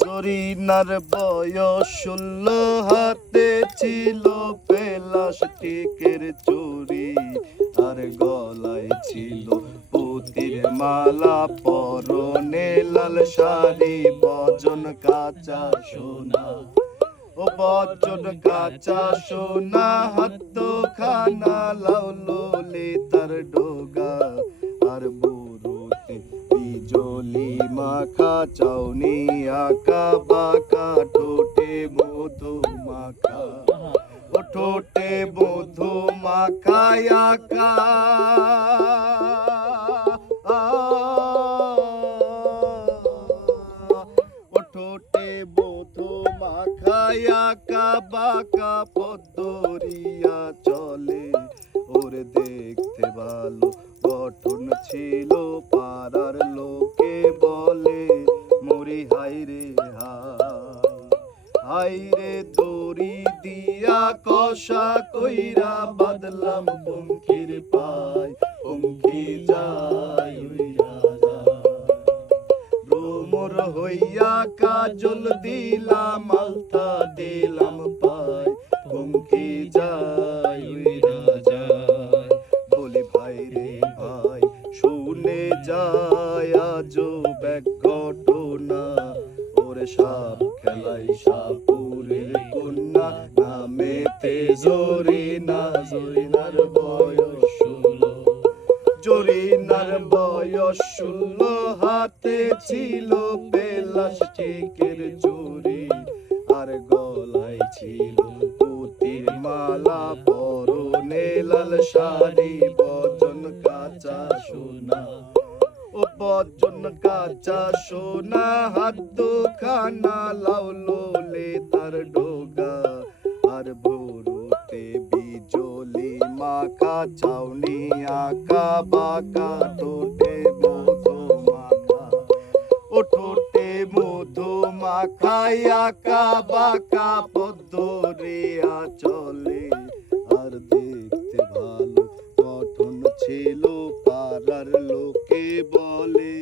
জরিনার বয়স 16, হাতে ছিল প্লাস্টিকের চুড়ি, আর গলায় ছিল পুতির মালা, পরনে লাল শাড়ি, বজন কাঁচা সোনা। ও বজন কাঁচা সোনা, হাত খানা লাউলো তার ডোগা, আর বুড়োতে বিজলি মাখা চাউনি আঁকা বাঁকা, ঠোঁটে মধু মাখা, ও ঠোঁটে মধু মাখা আঁকা। ও ঠোঁটে মধু মাখা আঁকা বাঁকা, পদ্মরিয়া চলে ওর দেখতে ভালো গঠন ছিল, পাড়ার লোকে বলে মরি হাইরে হাইরে, দড়ি দিয়া কষা কইরা বাদলাম পঙ্খির পায়, পঙ্খি যায় উইরা যায়। ভ্রমর হইয়া কাজল দিলাম, আলতা দিলাম পায়, পঙ্খি যায় উইরা যায়। বলি ভাই রে ভাই, শুনে যায় আজও এক ঘটনা, ওরে সাপ খেলাই সাপুরের কন্যা, নামেতে জরিনা, জরিনার বয়স 16, জরিনার বয়স 16, হাতে ছিল প্লাস্টিকের চুড়ি, আর গলায় ছিল পুতির মালা, পরনে লাল শাড়ি, বজন কাঁচা সোনা। ও বজন কাঁচা সোনা, হাত খানা লাউলো তার ডোগা, আর ভোরতে বিজলি মাখা চাউনি আঁকা বাঁকা, ঠোঁটে মধু মাখা, ও ঠোঁটে মধু মাখা আঁকা বাঁকা, পদ্মরিয়া চলে আর দেখতে ভালো গঠন ছিল, পাড়ার লোকে বলে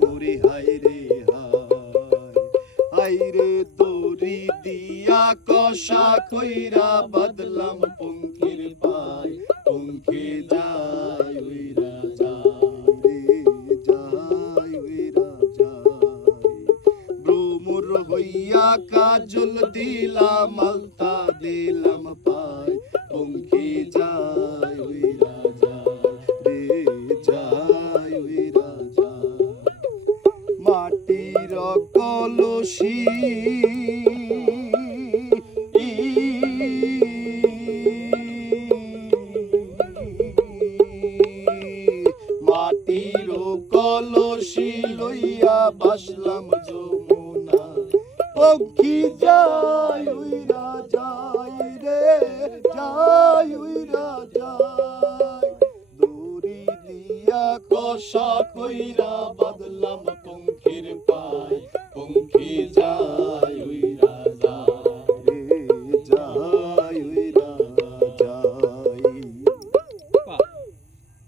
মরি হাইরে হাইরে, দড়ি দিয়া কষা কইরা বাদলাম পঙ্খির পায়, পঙ্খি যায় উইরা যায় যায় উইরা যায়। ভ্রমর হইয়া কাজল দিলাম, আলতা দিলাম পায়, পঙ্খি যায় উইরা যায় যায় উইরা যায়। মাটির কলসি মাটির কলসি লইয়া বাসলাম যমুনা, পঙ্খি যায় উইরা যায় রে যায় উইরা যায়। দড়ি দিয়া কষা কইরা বাদলাম পঙ্খির পায়, পঙ্খি যায়